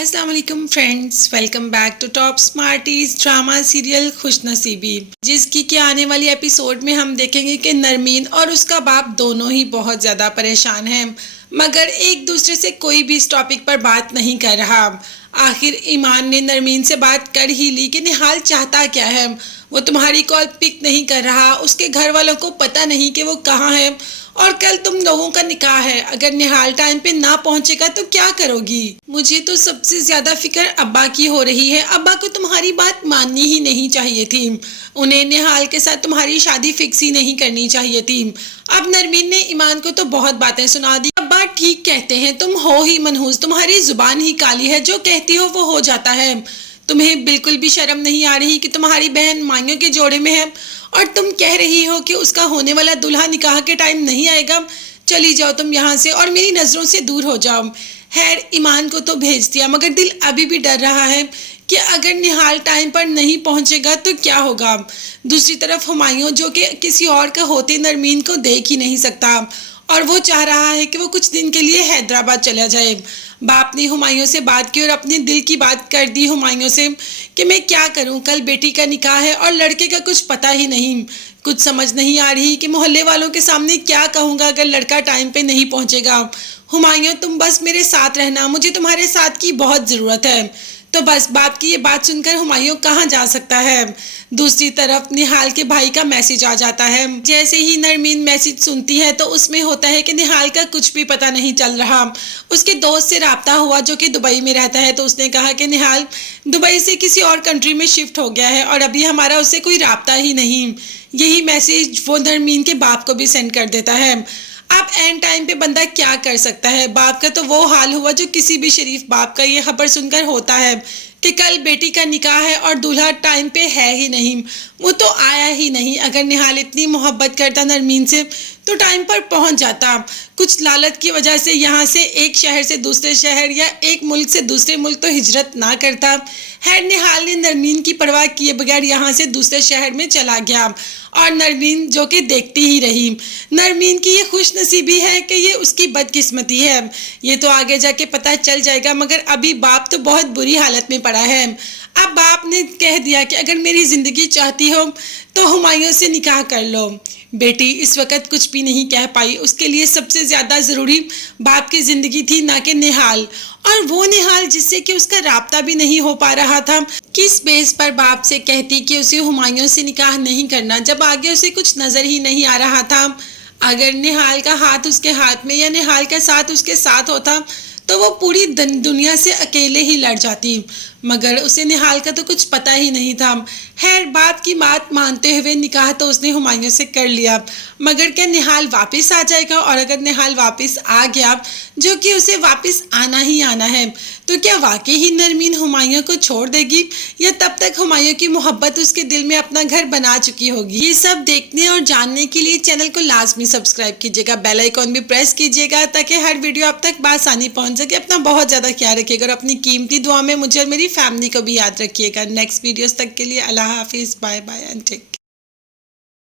अस्सलाम वालेकुम friends, welcome back to top smarties drama serial Khush Naseebi, जिसकी कि आने वाली एपिसोड में हम देखेंगे कि नरमीन और उसका बाप दोनों ही बहुत ज़्यादा परेशान हैं, मगर एक दूसरे से कोई भी इस टॉपिक पर बात नहीं कर रहा। आखिर ईमान ने नरमीन से बात कर ही ली कि निहाल चाहता क्या है। वो तुम्हारी कॉल पिक नहीं कर रहा, उसके घर वालों को पता नहीं कि वो कहाँ है, और कल तुम लोगों का निकाह है। अगर निहाल टाइम पे ना पहुंचेगा तो क्या करोगी? मुझे तो सबसे ज्यादा फिक्र अब्बा की हो रही है। अब्बा को तुम्हारी बात माननी ही नहीं चाहिए थी, उन्हें निहाल के साथ तुम्हारी शादी फिक्स ही नहीं करनी चाहिए थी। अब नरमीन ने ईमान को तो बहुत बातें सुना दी। अब्बा ठीक कहते हैं, तुम हो ही मनहूस, तुम्हारी जुबान ही काली है, जो कहती हो वो हो जाता है। तुम्हें बिल्कुल भी शर्म नहीं आ रही कि तुम्हारी बहन माइयों के जोड़े में है और तुम कह रही हो कि उसका होने वाला दूल्हा निकाह के टाइम नहीं आएगा। चली जाओ तुम यहाँ से और मेरी नज़रों से दूर हो जाओ। खैर ईमान को तो भेज दिया, मगर दिल अभी भी डर रहा है कि अगर निहाल टाइम पर नहीं पहुँचेगा तो क्या होगा। दूसरी तरफ हुमायूं, जो कि किसी और का होते नरमीन को देख ही नहीं सकता, और वो चाह रहा है कि वो कुछ दिन के लिए हैदराबाद चला जाए। बाप ने हुमायूं से बात की और अपने दिल की बात कर दी हुमायूं से कि मैं क्या करूं, कल बेटी का निकाह है और लड़के का कुछ पता ही नहीं। कुछ समझ नहीं आ रही कि मोहल्ले वालों के सामने क्या कहूँगा अगर लड़का टाइम पे नहीं पहुँचेगा। हुमायूं, तुम बस मेरे साथ रहना, मुझे तुम्हारे साथ की बहुत ज़रूरत है। तो बस बाप की ये बात सुनकर हुमायूं कहाँ जा सकता है। दूसरी तरफ निहाल के भाई का मैसेज आ जाता है। जैसे ही नरमीन मैसेज सुनती है तो उसमें होता है कि निहाल का कुछ भी पता नहीं चल रहा। उसके दोस्त से राब्ता हुआ जो कि दुबई में रहता है, तो उसने कहा कि निहाल दुबई से किसी और कंट्री में शिफ्ट हो गया है और अभी हमारा उससे कोई राब्ता ही नहीं। यही मैसेज वो नरमीन के बाप को भी सेंड कर देता है। अब एंड टाइम पे बंदा क्या कर सकता है। बाप का तो वो हाल हुआ जो किसी भी शरीफ बाप का ये खबर सुनकर होता है कि कल बेटी का निकाह है और दूल्हा टाइम पे है ही नहीं, वो तो आया ही नहीं। अगर निहाल इतनी मोहब्बत करता नरमीन से तो टाइम पर पहुंच जाता। कुछ लालच की वजह से यहाँ से एक शहर से दूसरे शहर या एक मुल्क से दूसरे मुल्क तो हिजरत ना करता। है निहाल ने नरमीन की परवाह किए बगैर यहाँ से दूसरे शहर में चला गया और नरमीन जो कि देखती ही रही। नरमीन की ये खुश नसीबी है कि ये उसकी बदकिस्मती है, ये तो आगे जाके पता चल जाएगा, मगर अभी बाप तो बहुत बुरी हालत में पड़ा है। अब बाप ने कह दिया कि अगर मेरी ज़िंदगी चाहती हो तो हुमायूं से निकाह कर लो। बेटी इस वक्त कुछ भी नहीं कह पाई, उसके लिए सबसे ज़्यादा ज़रूरी बाप की ज़िंदगी थी, ना कि निहाल। और वो निहाल जिससे कि उसका राब्ता भी नहीं हो पा रहा था। किस बेस पर बाप से कहती कि उसे हुमायूं से निकाह नहीं करना, जब आगे उसे कुछ नज़र ही नहीं आ रहा था। अगर निहाल का हाथ उसके हाथ में या निहाल का साथ उसके साथ होता तो वो पूरी दुनिया से अकेले ही लड़ जाती, मगर उसे निहाल का तो कुछ पता ही नहीं था। खैर बाप की बात मानते हुए निकाह तो उसने हुमायूं से कर लिया, मगर क्या निहाल वापस आ जाएगा? और अगर निहाल वापस आ गया, जो कि उसे वापस आना ही आना है, तो क्या वाकई ही नरमीन हुमायूं को छोड़ देगी या तब तक हुमायूं की मोहब्बत उसके दिल में अपना घर बना चुकी होगी? ये सब देखने और जानने के लिए चैनल को लाजमी सब्सक्राइब कीजिएगा, बेल आइकॉन भी प्रेस कीजिएगा ताकि हर वीडियो आप तक बआसानी पहुंच सके। अपना बहुत ज़्यादा ख्याल रखिएगा और अपनी कीमती दुआ में मुझे और मेरी फैमिली को भी याद रखिएगा। नेक्स्ट वीडियोस तक के लिए अल्लाह हाफिज़, bye bye and take care.